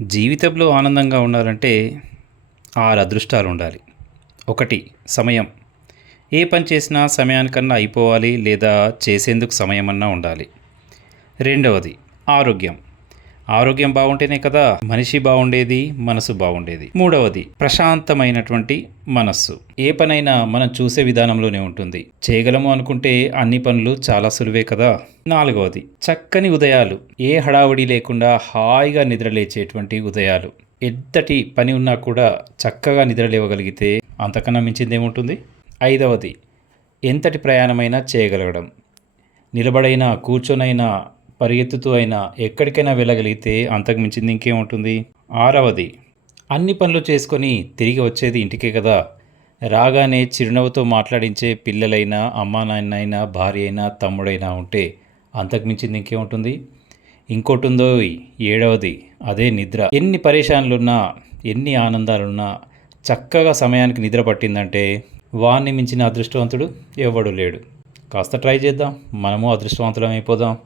జీవితంలో ఆనందంగా ఉండాలంటే ఆరు అదృష్టాలు ఉండాలి. ఒకటి సమయం. ఏ పని చేసినా సమయానికన్నా అయిపోవాలి లేదా చేసేందుకు సమయం అన్నా ఉండాలి. రెండవది ఆరోగ్యం. ఆరోగ్యం బాగుంటేనే కదా మనిషి బాగుండేది మనసు బాగుండేది. మూడవది ప్రశాంతమైనటువంటి మనస్సు. ఏ పనైనా మనం చూసే విధానంలోనే ఉంటుంది. చేయగలము అనుకుంటే అన్ని పనులు చాలా సులువే కదా. నాలుగవది చక్కని ఉదయాలు. ఏ హడావుడి లేకుండా హాయిగా నిద్రలేచేటువంటి ఉదయాలు. ఎంతటి పని ఉన్నా కూడా చక్కగా నిద్రలేవగలిగితే అంతకన్నా మించిందేముంటుంది ఐదవది ఎంతటి ప్రయాణమైనా చేయగలగడం. నిలబడైనా కూర్చొనైనా పరిగెత్తుతూ అయినా ఎక్కడికైనా వెళ్ళగలిగితే అంతకు మించింది ఇంకేముంటుంది? ఆరవది. అన్ని పనులు చేసుకొని తిరిగి వచ్చేది ఇంటికే కదా. రాగానే చిరునవ్వుతో మాట్లాడించే పిల్లలైనా అమ్మా నాన్నైనా భార్య అయినా తమ్ముడైనా ఉంటే అంతకు మించింది ఇంకేముంటుంది? ఇంకోటి ఉందో ఏడవది. అదే నిద్ర. ఎన్ని పరేషాన్లున్నా ఎన్ని ఆనందాలున్నా చక్కగా సమయానికి నిద్ర పట్టిందంటే వాణ్ణి మించిన అదృష్టవంతుడు ఎవడు లేడు. కాస్త ట్రై చేద్దాం. మనము అదృష్టవంతులం అయిపోదాం